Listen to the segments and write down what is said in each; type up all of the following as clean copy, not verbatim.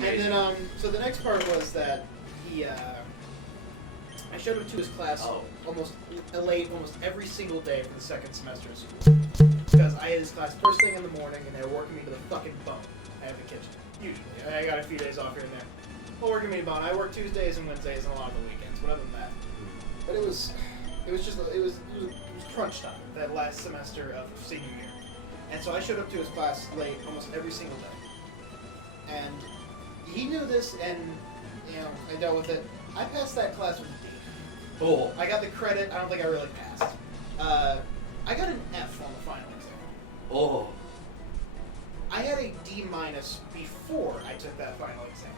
Amazing. And then, so the next part was that he, I showed up to his class almost every single day for the second semester of school. Because I had his class first thing in the morning, and they were working me to the fucking bone. I have the kitchen. Usually. I got a few days off here and there. Well, working me to the bone. I work Tuesdays and Wednesdays and a lot of the weekends, but other than that. But it was crunch time, that last semester of senior year. And so I showed up to his class late almost every single day. And he knew this, and, I dealt with it. I passed that class with a D. Oh. I got the credit. I don't think I really passed. I got an F on the final exam. Oh. I had a D- before I took that final exam.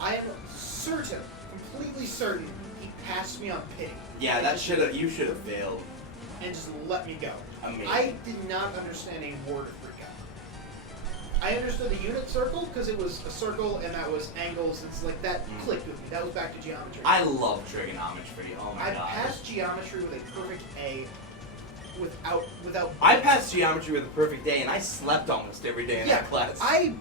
I am certain, completely certain, he passed me on pity. Yeah, you should have failed. And just let me go. Amazing. I did not understand a word of freakout. I understood the unit circle because it was a circle and that was angles. It's like that clicked with me. That was back to geometry. I love trigonometry. Oh my god. I passed geometry with a perfect A. Without. I passed geometry with a perfect A, and I slept almost every day in that class. I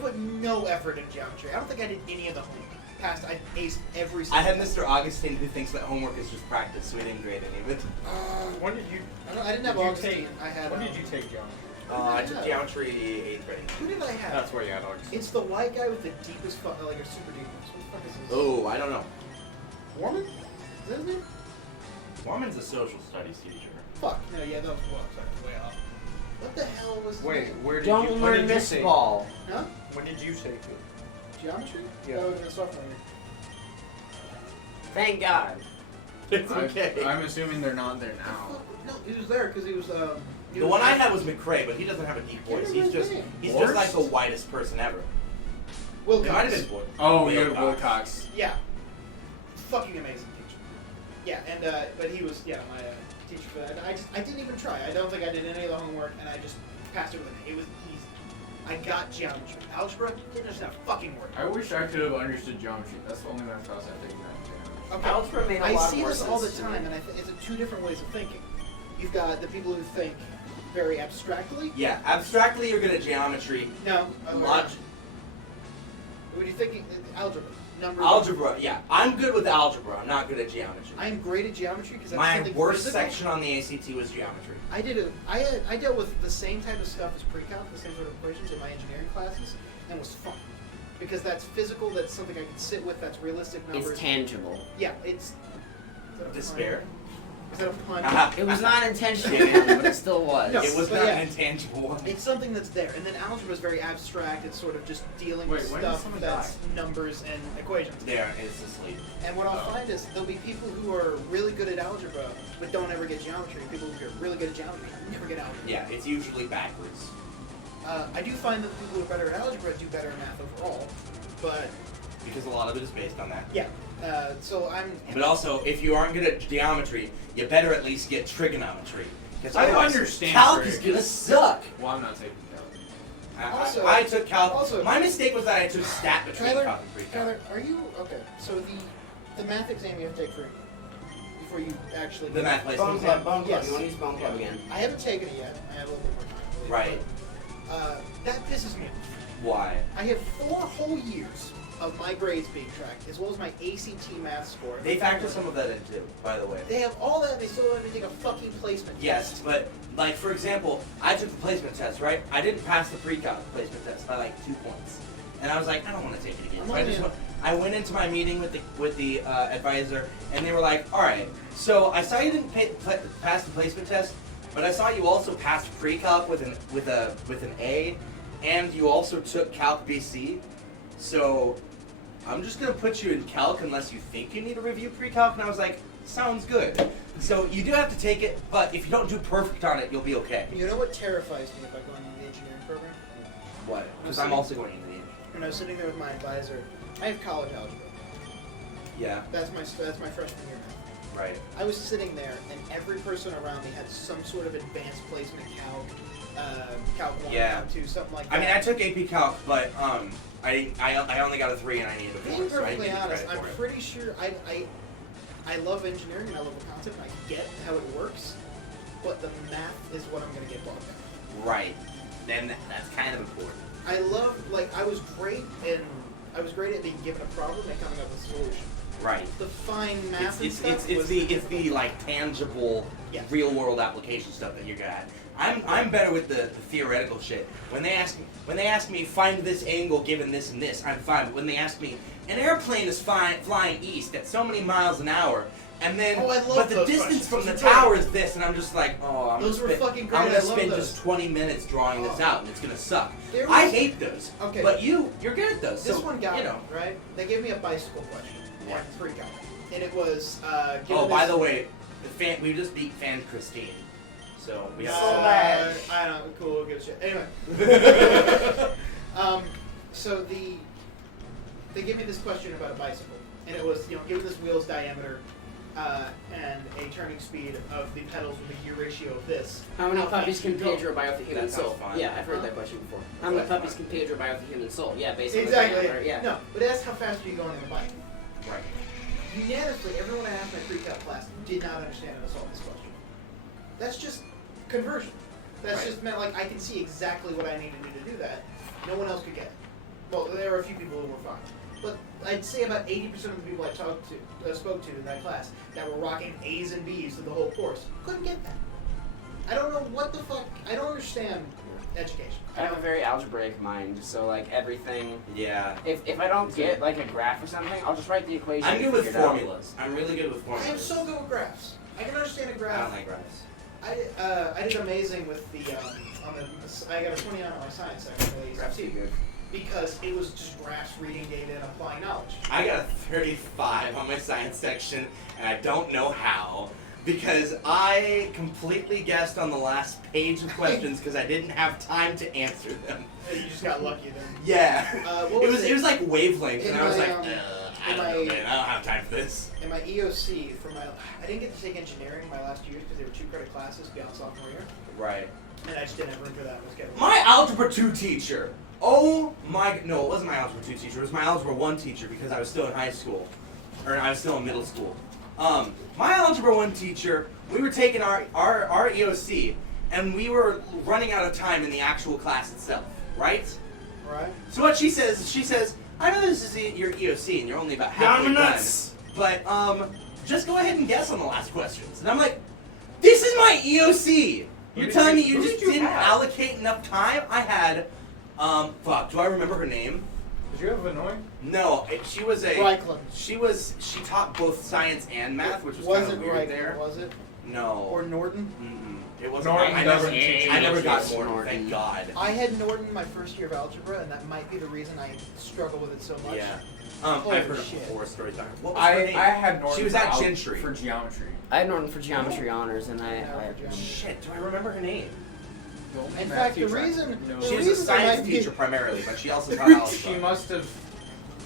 put no effort in geometry. I don't think I did any of the homework. I aced every single I had Mr. Augustine who thinks that homework is just practice, so we didn't grade any of it. When did you? I didn't have Augustine. When did you take geometry? I took geometry 8th grade. Who did I have? That's where you had Augustine. It's the white guy with the deepest like a super deep ones. What the fuck is this? Oh, I don't know. Warman? Is that his name? Warman's a social studies teacher. Fuck. No, yeah, that was way off. What the hell was his Wait, name? where did Don't you? learn this ball. Huh? When did you take it? Geometry? Yeah. That was in sophomore year. Thank God. It's okay. I'm assuming they're not there now. No, he was there because he was. The one I had was McCrae, but he doesn't have a deep voice. He's just like the whitest person ever. Wilcox. It might have been Oh, you had Wilcox. Yeah. Fucking amazing teacher. Yeah, and but he was my teacher for that. I didn't even try. I don't think I did any of the homework, and I just passed it with an A. It was easy. I got geometry. Algebra didn't understand a fucking word. I wish I could have understood geometry. That's the only math class I've taken that in. Okay. Algebra made a I lot see more this sense all the to time, me. and it's two different ways of thinking. You've got the people who think very abstractly. Yeah, abstractly you're good at geometry. No. Logic. What are you thinking? Algebra. Numbers. Algebra, yeah. I'm good with algebra. I'm not good at geometry. I am great at geometry because that's My something worst physical. section on the ACT was geometry. I dealt with the same type of stuff as pre-calc, the same sort of equations in my engineering classes, and was fun. Because that's physical, that's something I can sit with, that's realistic numbers. It's tangible. Yeah, it's... Is that a Despair. pun? Is that a pun? It was not intentional, but it still was. No. It was But not yeah. an intangible one. It's something that's there. And then algebra is very abstract. It's sort of just dealing with Wait, when did stuff someone that's numbers and equations. There, it's asleep. And what I'll find is there'll be people who are really good at algebra but don't ever get geometry. People who are really good at geometry never get algebra. Yeah, it's usually backwards. I do find that the people who are better at algebra do better in math overall, but Because a lot of it is based on that. yeah. So I'm. But also, if you aren't good at geometry, you better at least get trigonometry. Because I otherwise, understand calc trig. is gonna suck. Well, I'm not taking calc. Also- I took calc. also- My mistake was that I took stat between Tyler, calc and pre-calc. Tyler, are you okay? So the math exam you have to take before you actually The math Bone placement Club, exam. Bone Club. Yes. You want to use Bone Club again? I haven't taken it yet. I have a little bit more time. I believe, Right. but, that pisses me off. Why? I have 4 whole years of my grades being tracked, as well as my ACT math score. They factor some of that in too, by the way. They have all that, and they still have to take a fucking placement Yes, test. but like for example, I took the placement test, right? I didn't pass the pre-calc placement test by like 2 points, and I was like, I don't want to take it again. So I went into my meeting with the advisor, and they were like, all right, so I saw you didn't pass the placement test, but I saw you also passed pre-calc with an A, and you also took Calc BC, so I'm just gonna put you in Calc unless you think you need to review pre-calc. And I was like, sounds good. So you do have to take it, but if you don't do perfect on it, you'll be okay. You know what terrifies me about going into the engineering program? What? Because I'm also going into the engineering. When I was sitting there with my advisor, I have college algebra. Yeah. That's my freshman year math. Right. I was sitting there, and every person around me had some sort of advanced placement calc, calc 1, Yeah. calc 2, something like that. I mean, I took AP Calc, but I only got a 3 and I needed a 4. Being so I perfectly didn't get honest, credit I'm for it. pretty sure I love engineering and I love the concept and I get how it works, but the math is what I'm going to get bogged down. Right. Then that's kind of important. I loved, like, I was great at being given a problem and coming up with a solution. Right. The fine math and It's stuff the like tangible, Yes. real world application stuff that you're good at. I'm better with the theoretical shit. When they ask me find this angle given this and this, I'm fine. But when they ask me an airplane is flying east at so many miles an hour, and then Oh, I love but the those distance questions. from the Those are great. tower is this, and I'm just like, oh, Those were fucking great. I'm I gonna love spend those. just 20 minutes drawing this Oh. out, and it's gonna suck. There I was- hate those. Okay. But you're good at those. This so, one got you know. me, right? They gave me a bicycle question. Yeah. And 3 got me. And it was, Oh, by the way, we just beat Fan Christine, so we have. So bad. I don't know, cool, we'll give a shit. Anyway. So they gave me this question about a bicycle. And it was, given this wheel's diameter, and a turning speed of the pedals with a gear ratio of this. How many fast puppies can you go? Pedro buy with the human That sounds soul? fun. Yeah, I've heard that question before. How many That's puppies fun. can Pedro buy with the human soul? Yeah, based on the Exactly. diameter. Yeah. No, but that's how fast are you going on a bike? Right. Unanimously, everyone I asked my pre-cut class did not understand how to solve this question. That's just conversion. That's Right. just meant like I can see exactly what I need to do to do that. No one else could get it. Well, there were a few people who were fine, but I'd say about 80% of the people I spoke to in that class that were rocking A's and B's through the whole course couldn't get that. I don't know what the fuck. I don't understand education. I have a very algebraic mind, so like everything. Yeah. If I don't get like a graph or something, I'll just write the equation. I'm and good with figure it out. formulas. I'm really good with I formulas. am so good with graphs. I can understand a I graph. don't like graphs. I did amazing with the I got a 29 on my science section with Graphs are ACT good. because it was just graphs, reading data, and applying knowledge. I got a 35 on my science section, and I don't know how. Because I completely guessed on the last page of questions because I didn't have time to answer them. You just got lucky then. Yeah. What it was was like wavelength, In and I was my, like, I in don't know, my- man. I don't have time for this. In my EOC I didn't get to take engineering my last years because they were 2 credit classes beyond sophomore year, Right. and I just didn't have room for that. I was getting My Algebra 2 teacher. Oh my, no, it wasn't my Algebra 2 teacher. It was my Algebra 1 teacher because I was still in high school. Or I was still in middle school. My Algebra 1 teacher, we were taking our EOC, and we were running out of time in the actual class itself, right? right. So what she says, I know this is your EOC and you're only about halfway done, but just go ahead and guess on the last questions. And I'm like, this is my EOC. You're did telling me you- you who just did you didn't have? allocate enough time? I had, fuck, do I remember her name? Did you have Hanoi? No, she was a, Reichland. she taught both science and math, which was kind of Wasn't weird Reichland, there. was it? No. Or Norton? Mm-mm. It wasn't. Norton I doesn't never, teach I never got Norton. Norton, thank God. I had Norton my first year of algebra, and that might be the reason I struggle with it so much. Yeah. Holy I've heard of shit. horror stories about her. What was I her name? had Norton She was for at al- Gentry. for geometry. I had Norton for geometry honors, and I Shit, do I remember her name? In fact, the reason She was a reason I science might be- teacher primarily, but she also taught algebra. She must have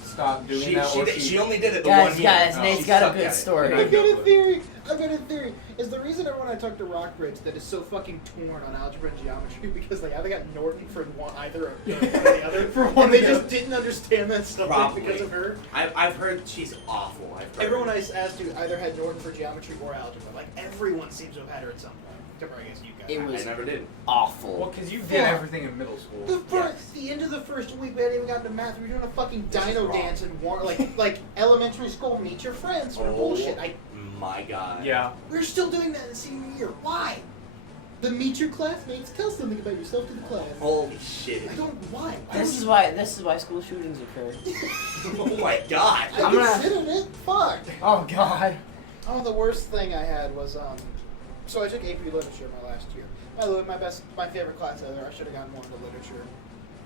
stopped doing She, that, she, or did- she only did it the Guys, one year. guys, No, Nate's she got a sucked good at it. story. I've got a theory. Is the reason everyone I talk to Rockbridge that is so fucking torn on algebra and geometry because they either got Norton for either or the other, For one and they or the just other. didn't understand that subject Probably. because of her. I've heard she's awful. I've heard. Everyone I asked to either had Norton for geometry or algebra. Like everyone seems to have had her at some point. Except for I guess you guys. It I was never did. awful. Well, because you did Fuck. everything in middle school. The end of the first week, we hadn't even gotten to math. We were doing a fucking This is dino wrong. dance and like elementary school meet your friends sort of bullshit. My God. Yeah. We're still doing that in senior year. Why? The meet your classmates. Tell something about yourself to the class. Holy shit. I don't. Why? This is why school shootings occur. Oh my God. I I'm gonna- considered it. Fuck. Oh God. Oh, the worst thing I had was So I took AP Literature my last year. By the way, my favorite class ever. I should have gotten more into literature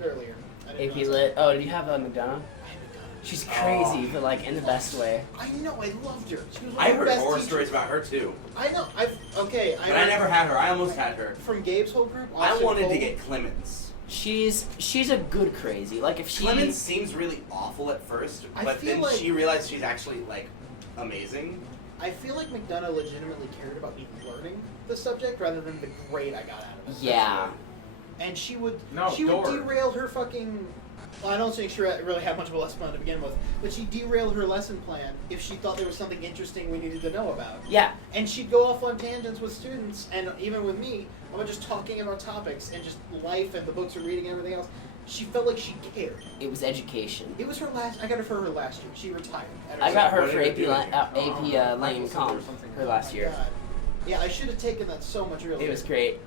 earlier. I didn't AP realize Lit. Oh, did you have McDonough? I had She's Oh. crazy, but like in the best way. I know. I loved her. She was one I of the heard best horror teachers. stories about her too, I know. but I never had her. I almost had her. From Gabe's whole group. I Austin wanted to Cole, get Clemens. She's a good crazy. Like if she Clemens seems really awful at first, I but feel then like- she realized she's actually like amazing. I feel like McDonough legitimately cared about me learning the subject rather than the grade I got out of it. Yeah. And she would No, she would Dora. derail her fucking. Well, I don't think she really had much of a lesson plan to begin with, but she derailed her lesson plan if she thought there was something interesting we needed to know about. Yeah. And she'd go off on tangents with students, and even with me, about just talking about topics and just life and the books we're reading and everything else. She felt like she cared. It was education. It was her last. I got it for her last year. She retired. At her I got her What for did it AP, do with you? Lane Comp her last year. God. Yeah, I should have taken that so much earlier. It was great.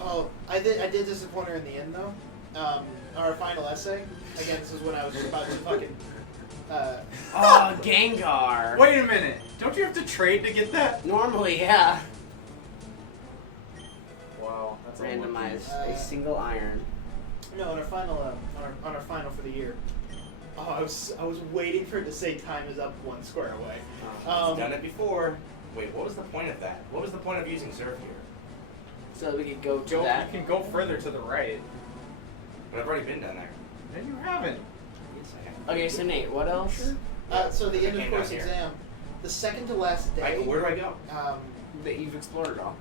Oh, I did disappoint her in the end though. Our final essay. Again, this is when I was just about to fucking. Oh, Gengar. Wait a minute. Don't you have to trade to get that? Normally, yeah. Wow, that's Randomized a single iron. No, on our final, on our final for the year. Oh, I was waiting for it to say time is up 1 square away. I've done it before. Wait, what was the point of that? What was the point of using surf here? So we could go to You that. can go further to the right. But I've already been down there. Then you haven't. Yes, I have. Okay, so Nate, what else? So the end I of came course down here. exam, the second to last day. Where do I go? That you've explored it all.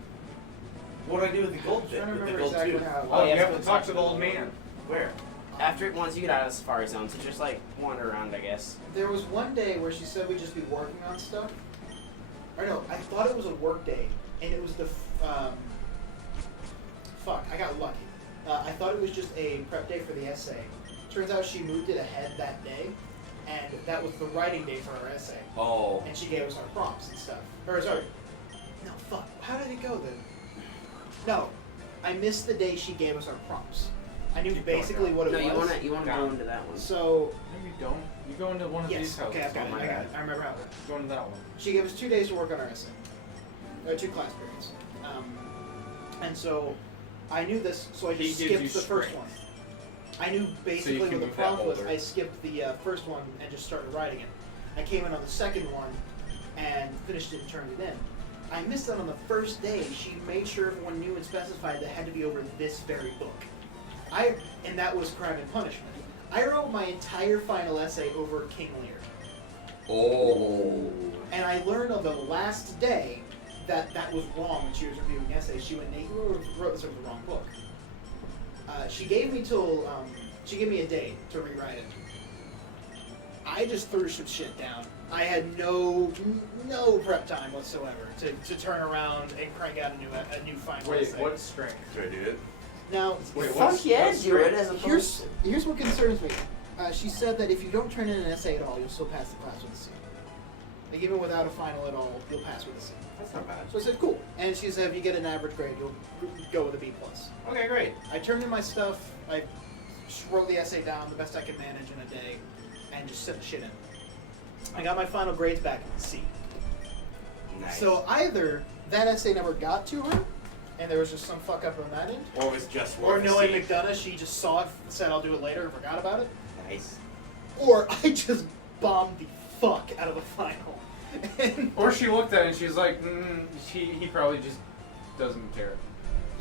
What do I do with the gold I'm bit? trying to With the remember gold exactly tube? how it Oh, was. you have to talk to the old man. Where? Once you get out of the safari zone, so just like wander around, I guess. There was one day where she said we'd just be working on stuff. Or no, I thought it was a work day, and it was the fuck. I got lucky. I thought it was just a prep day for the essay. Turns out she moved it ahead that day, and that was the writing day for her essay. Oh. And she gave us our prompts and stuff. Or sorry, no fuck. How did it go then? No, I missed the day she gave us our prompts. I knew Keep going basically down. what it No, was. you wanna go into that one. So No, you don't. You go into one of yes, these houses. okay, I got it. Oh my I got God. it. I remember how it went. Go into that one. She gave us 2 days to work on our essay. 2 class periods. And so I knew this, so I He just gives skipped you the first strength. one. I knew basically can what the move that prompt was. boulder. I skipped the first one and just started writing it. I came in on the second one and finished it and turned it in. I missed that on the first day. She made sure everyone knew and specified that it had to be over this very book. And that was Crime and Punishment. I wrote my entire final essay over King Lear. Oh. And I learned on the last day that that was wrong when she was reviewing essays. She went, Nate, you wrote this over the wrong book. She gave me a day to rewrite it. I just threw some shit down. I had no prep time whatsoever to turn around and crank out a new final Wait, essay. what strength? Should I do it? Now, Wait, Fuck yeah, what's do it strength? as opposed here's what concerns me. She said that if you don't turn in an essay at all, you'll still pass the class with a C. Like even without a final at all, you'll pass with a C. That's not bad. So I said, cool. And she said, if you get an average grade, you'll go with a B+. Okay, great. I turned in my stuff. I just wrote the essay down the best I could manage in a day, and just sent the shit in. I got my final grades back C. Nice. So either that essay never got to her, and there was just some fuck up on that end, Or it was just or worth a knowing C. McDonough, she just saw it, said I'll do it later, and forgot about it, Nice. or I just bombed the fuck out of the final. And Or she looked at it and she's like, he probably just doesn't care.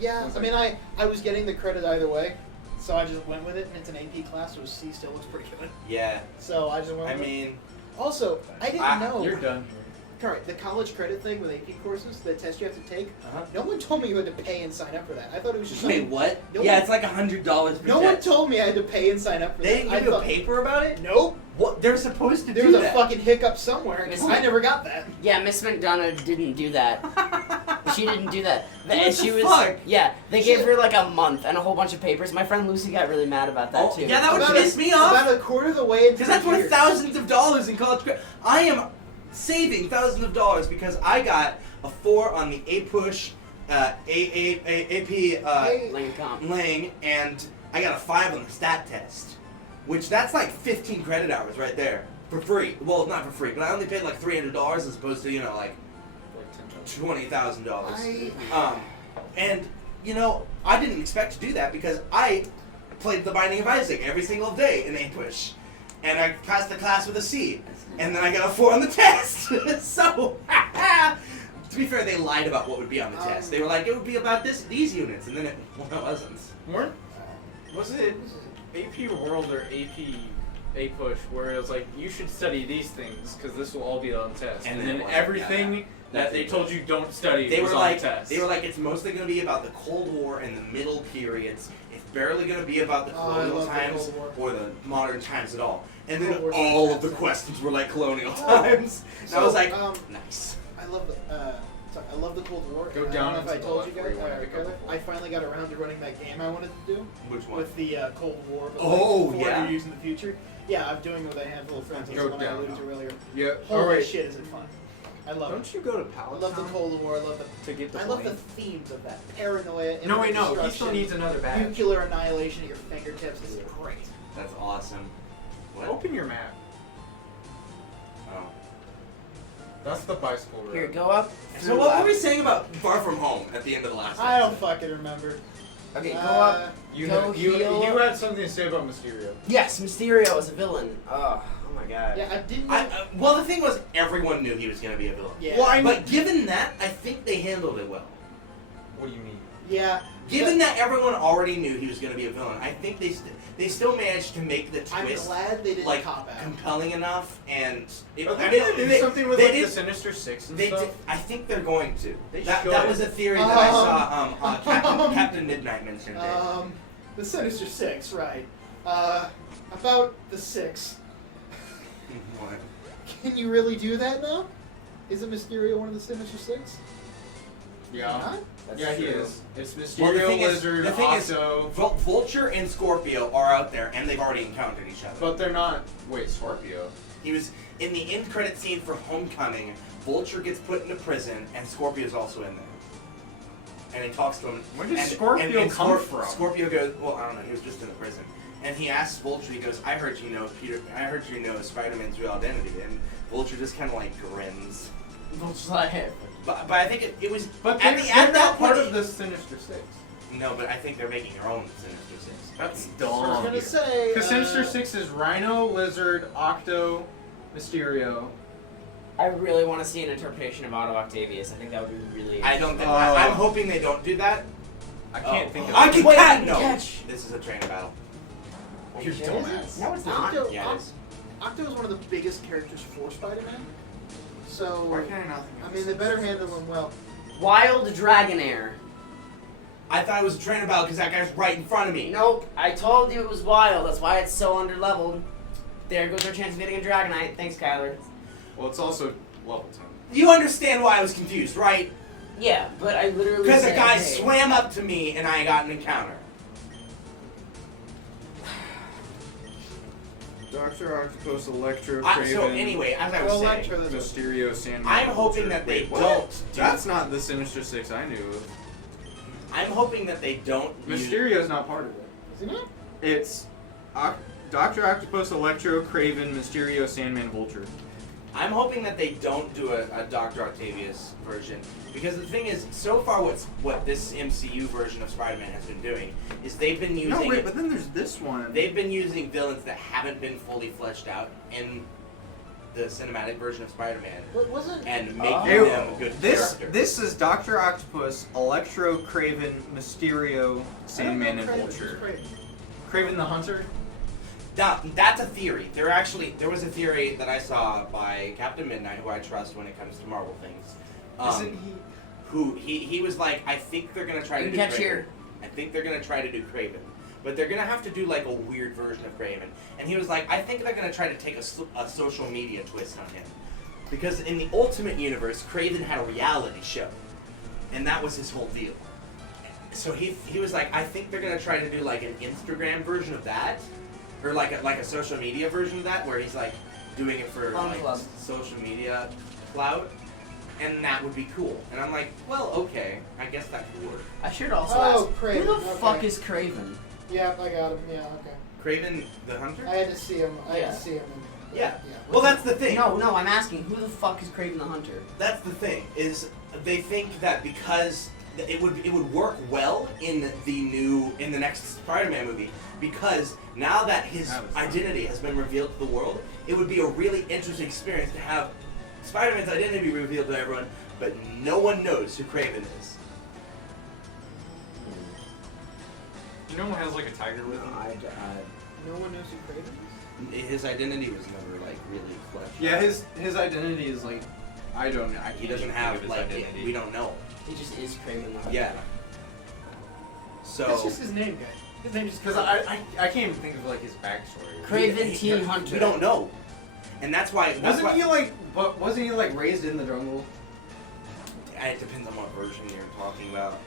yeah, I mean, I was getting the credit either way, so I just went with it, and it's an AP class, so C still looks pretty good. Yeah. So I just went I with it. mean, Also, I didn't know. You're done here. Alright, the college credit thing with AP courses, the test you have to take, uh-huh. no one told me you had to pay and sign up for that. I thought it was just Wait, what? No Yeah, one- it's like $100 per No one test. told me I had to pay and sign up for They that. didn't I give you a thought, paper about it? Nope. What? They're supposed to There do was a that. fucking hiccup somewhere, 'cause I never got that. Yeah, Miss McDonough didn't do that. She didn't do that. What And the she was fuck? yeah, they gave her like a month and a whole bunch of papers. My friend Lucy got really mad about that Oh, too. yeah, that would About piss me off. About a quarter of the way into Because that's the worth year. thousands of dollars in college credit. I am saving thousands of dollars because I got a 4 on the AP Lane Comp. Lang, and I got a 5 on the stat test, which that's like 15 credit hours right there for free. Well, not for free, but I only paid like $300 as opposed to like $20,000. And I didn't expect to do that because I played The Binding of Isaac every single day in Ambush, and I passed the class with a C, and then I got a 4 on the test. So, to be fair, they lied about what would be on the test. They were like, it would be about these units, and then it wasn't. Was it AP World or A Push where it was like, you should study these things because this will all be on test, And and then then it wasn't. everything Yeah. that they told you don't study They was were on like, test. it's mostly going to be about the Cold War and the middle periods. It's barely going to be about the Oh, I colonial love the times Cold War. or the modern times at all. And then Cold War's all of the fantastic. questions were like colonial times. And I was like, So, nice. I love Sorry, I love the Cold War. Go and down I don't know if into I the told you left where guys. you wanted to go before. I finally got around to running that game I wanted to do Which one? with the Cold War. But Oh, like, yeah? you're using the future. Yeah, I'm doing it with a handful of friends. That's Go the one I down alluded now. to earlier. Yeah. Holy Alright. shit, is it fun! I love it. Don't you go to I Palestine? love the Cold War. I love the. to get the I love the plane? themes of that paranoia. No, wait, no. He destruction, still needs another badge. nuclear annihilation at your fingertips. This is great. That's awesome. What? Open your map. Oh. That's the bicycle road. Here, go up. So through what left. were we saying about Far From Home at the end of the last I don't episode? fucking remember. Okay, go up. You, Go you heal. had something to say about Mysterio. Yes, Mysterio is a villain. Oh my god. Yeah, I didn't. Well, the thing was, everyone knew he was going to be a villain. Yeah. Well, But given that, I think they handled it well. What do you mean? Yeah. Given that everyone already knew he was going to be a villain, I think they still managed to make the I'm twist glad they didn't like cop out. compelling enough, and it, Are they I mean, gonna do they- something with they like did- the Sinister Six and They stuff? did, I think they're going to. They That should. was a theory that I saw. Captain Midnight mentioned it. The Sinister Six, right? About the Six. What? Can you really do that now? Isn't Mysterio one of the Sinister Six? Yeah. Not? That's Yeah, he true. is. It's Mysterio, Well, the thing is- Lizard, the thing is- Octo. Vulture and Scorpio are out there, and they've already encountered each other. But they're not. Wait, Scorpio. He was in the end credit scene for Homecoming. Vulture gets put into prison, and Scorpio's also in there. And he talks to him. Where did and, Scorpio come from? Scorpio goes, well, I don't know. He was just in the prison, and he asks Vulture. He goes, "I heard you know Peter. I heard you know Spider-Man's real identity." And Vulture just kind of like grins. Looks like But I think it was. But at they're, the they're at that not part point, of the Sinister Six. No, but I think they're making their own Sinister Six. That's I was dumb. gonna say. Because Sinister Six is Rhino, Lizard, Octo, Mysterio. I really want to see an interpretation of Otto Octavius. I think that would be really. I don't think. Oh. I'm hoping they don't do that. I can't think of I it. can Wait, catch. you No, catch. this is a train of battle. Are You're you sure? dumbass. No, it's not. Octo, Yeah, it is. Octo is one of the biggest characters for Spider-Man. So Why can I not think of I mean, they better handle him well. Wild Dragonair. I thought it was a train of battle because that guy's right in front of me. Nope, I told you it was wild. That's why it's so underleveled. There goes our chance of getting a Dragonite. Thanks, Kyler. Well, it's also level 10. You understand why I was confused, right? Yeah, but I literally Because a said, guy hey. swam up to me and I got an encounter. Dr. Octopus, Electro, So anyway, as I was Well, saying, Electro, that's Mysterio, Sandman. I'm hoping Vulture. that they Wait, what? don't. That's not the Sinister Six I knew of. I'm hoping that they don't. use- Mysterio's not part of it. Is he not? It's Dr. Octopus, Electro, Craven, Mysterio, Sandman, Vulture. I'm hoping that they don't do a Dr. Octavius version because the thing is, so far what this MCU version of Spider-Man has been doing is they've been using. No, wait, but then there's this one. They've been using villains that haven't been fully fleshed out in the cinematic version of Spider-Man What wasn't? and making Oh. them good This characters. is Dr. Octopus, Electro, Craven, Mysterio, Sandman, and Vulture. Craven the Hunter? Now, that's a theory. There was a theory that I saw by Captain Midnight, who I trust when it comes to Marvel things. Isn't he? Who he was like, I think they're gonna try to You do catch Kraven. here. I think they're gonna try to do Kraven, but they're gonna have to do like a weird version of Kraven. And he was like, I think they're gonna try to take a social media twist on him, because in the Ultimate Universe, Kraven had a reality show, and that was his whole deal. So he was like, I think they're gonna try to do like an Instagram version of that, or like a social media version of that, where he's like doing it for Fun like club. social media clout, and that would be cool. And I'm like, well, okay, I guess that could work. I should also Oh, ask, Craven, who the okay. fuck is Craven? Yeah, I got him. Yeah, okay. Kraven the Hunter? I had to see him. I had Yeah. to see him. Yeah. Well, that's the thing. No, I'm asking, who the fuck is Craven the Hunter? That's the thing. Is they think that because it would work well in the next Spider-Man movie, because now that his identity has been revealed to the world, it would be a really interesting experience to have Spider-Man's identity revealed to everyone, but no one knows who Kraven is. You know who has like a tiger with him? No one knows who Craven is? His identity was never like really fleshed Yeah, out. his identity is like, I don't know. I He can't doesn't even have think of like his identity. we don't know. He just is Craven the Hunter. Yeah. So That's just his name, guy. His name just Because I can't even think of like his backstory. Craven Teen Hunter. we don't know, and that's why. Wasn't he like raised in the jungle? It depends on what version you're talking about.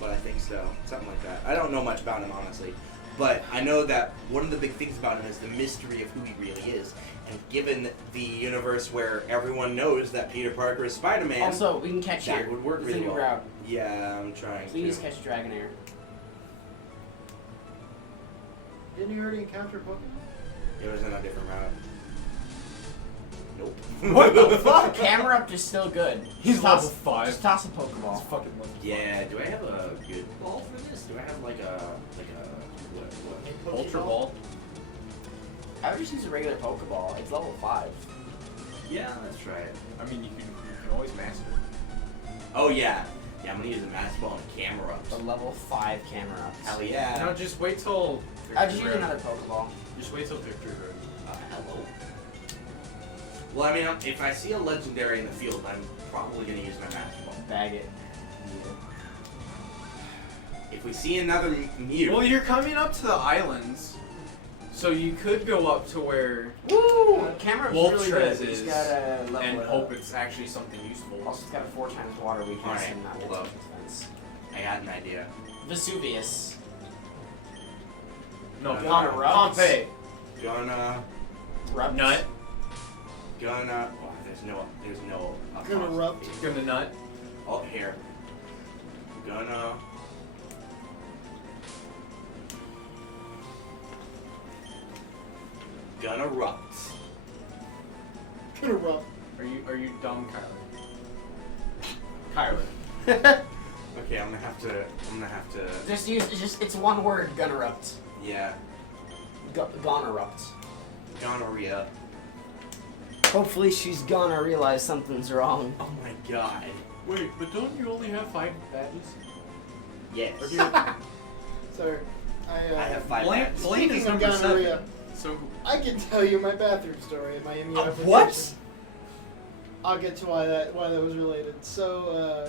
But I think so. Something like that. I don't know much about him, honestly. But I know that one of the big things about him is the mystery of who he really is. And given the universe where everyone knows that Peter Parker is Spider-Man, Also, we can catch that here. would work It's really a new well. route. Yeah, I'm trying Please to. catch Dragonair. Didn't you already encounter Pokemon? It was in a different route. Nope. What the fuck? Camera up is still good. He's Just toss- level 5. Just toss a Pokeball. It's fucking level 5. Yeah, do I have a good ball for this? Do I have like a what? Ultra Ball. I would just use a regular Pokeball. It's level 5. Yeah, let's try it. I mean, you can always master it. Oh yeah. Yeah, I'm gonna use a Master Ball and camera ups. The level 5 camera ups. Hell yeah. No, just wait till. I'll just use Victory Road. another Pokeball. Just wait till Victory Road. Hello. Well, I mean, if I see a legendary in the field, I'm probably gonna use my Master Ball. Bag it. If we see another Mew, Well, you're coming up to the islands, so you could go up to where Woo! Camera Wolf really Trez good. He's is gotta level and it hope up. it's actually something useful. Also, it's got a 4 times water weakness Alright, and not hold get up. too much defense. I had an idea. Vesuvius. No, Gonna rupt. Pompeii. Gonna, Nut. gonna. Oh, there's no. Gonna rupt. Gonna nut. Oh, here. Gonna. Gonna rupt. Gonna rupt. Are you dumb, Kyler? Kyler. Okay, I'm gonna have to. Just use, it's one word, Gunnerupt. Yeah. Gonerupt. Gonorrhea. Hopefully she's gonna realize something's wrong. Oh my god. Wait, but don't you only have 5 badges? Yes. Sorry. I have 5 Blame bats. Blame is Speaking of number 7. gonorrhea, So I can tell you my bathroom story and my immunoapplication. What? I'll get to why that was related. So,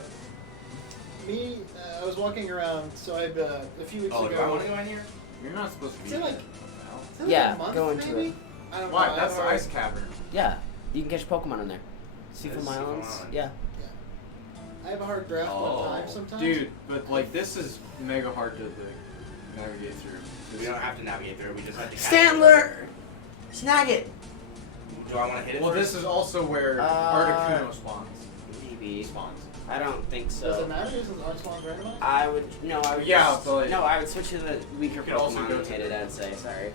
I was walking around. So I a few weeks Oh, ago. do I want to go in here? you're not supposed to be. Is it like- now. is it Yeah, a month, go into maybe? it. I don't Why? know. That's the I- ice cavern. Yeah, you can catch Pokemon in there. Seafoam Seafoam Islands. Island. Yeah. I have a hard draft Oh. one time sometimes. Dude, but like this is mega hard to like, navigate through. We don't have to navigate through it. We just have to. Stantler! Snag it! Do I want to hit it? Well, first? this is also where Articuno spawns. Maybe. Spawns. I don't think Does so. it matter? Isn't Orange Spawn randomized? I would Yeah, just- but- no, I would switch to the weaker could also Pokemon go and to hit the- it. I'd say sorry.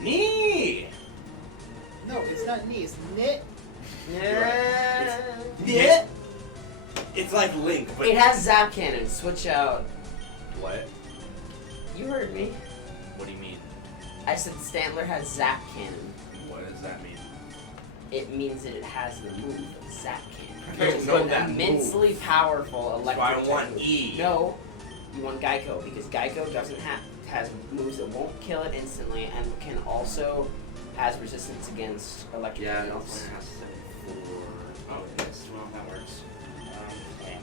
Knee. No, it's not knee. It's knit. Yeah. It's like Link, but It has Zap Cannon. Switch out. what? You heard me. What do you mean? I said Stantler has Zap Cannon. What does that mean? It means that it has the move Zap I Cannon. don't It's know an that immensely move. powerful So electric. I type want move. E. No, you want Geico because Geico doesn't has moves that won't kill it instantly and can also has resistance against electric Yeah, it moves. also has 7-4. Oh, yes. Well, that works. Okay.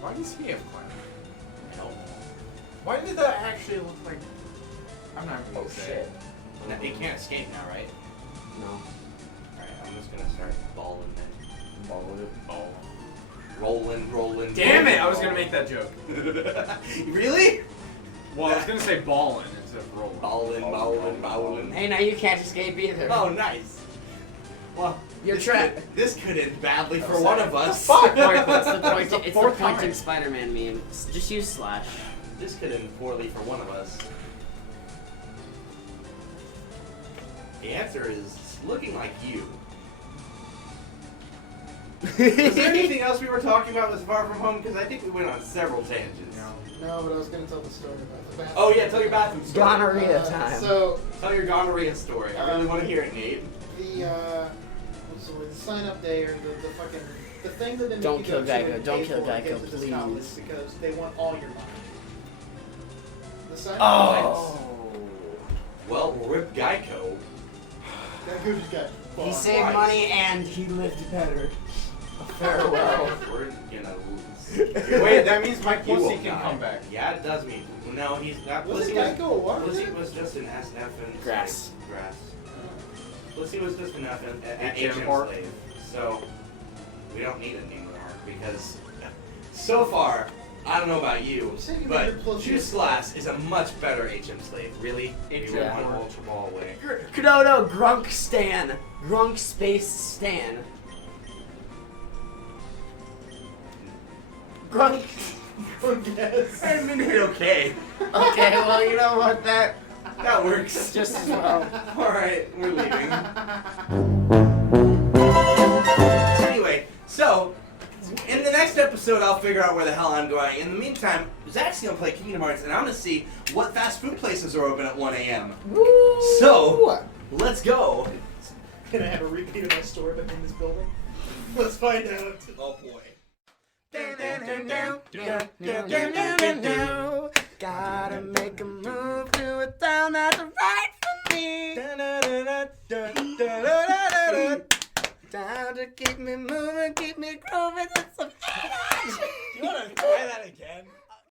Why does he have climb? No. Why did that actually look like? I'm not even Oh gonna say shit! it. No, it can't escape now, right? No. Alright, I'm just gonna start balling then. Balling it. Ball. Rolling. Damn it! rolling, I was gonna rolling. make that joke. Really? Well, I was gonna say ballin' instead of rolling. Bowling. Hey, now you can't escape either. Oh, nice. Well, You're this trapped. This could end badly for Oh, one sorry. of us. Fuck, Michael, It's the, It's the pointing, it's the fourth pointing time. Spider-Man meme. Just use slash. This could end poorly for one of us. The answer is looking like you. Was there anything else we were talking about was Far From Home? Because I think we went on several tangents. No, but I was gonna tell the story about the bathroom. Oh yeah, tell your bathroom story. Gonorrhea time. So Tell your gonorrhea story. I really want to hear it, Nate. the what's the word? The sign up day or the fucking the thing that they make Don't you kill go to Geico. and Don't pay kill for and Geico, get the discount please. is because they want all your money. The sign up Oh. Well, rip Geico. Geico just got He fucked. saved Christ. money and he lived better. Farewell. We're gonna lose. Wait, that means my You will pussy can die. come back. Yeah, it does mean. No, he's not. Was Pussy it Geico or what? Pussy was just an SF and Grass. Grass. Pussy was just enough at HM HM arc. Slave, so we don't need a name of the arc because so far, I don't know about you, said you but made it plus Juice Glass is a much better HM Slave. Really? We HM went arc. Ultra Ball away. No, Grunk Stan. Grunk Space Stan. Grunk. Yes. I mean, okay. Okay, well, you know what? That works just as well. Alright, we're leaving. Anyway, so in the next episode, I'll figure out where the hell I'm going. In the meantime, Zach's gonna play Kingdom Hearts, and I'm gonna see what fast food places are open at 1 a.m. Woo! So, let's go. Can I have a repeat of my story but in this building? Let's find out. Oh boy. Gotta make a move to a town that's right for me. Time to keep me moving, keep me grooving. You wanna try that again?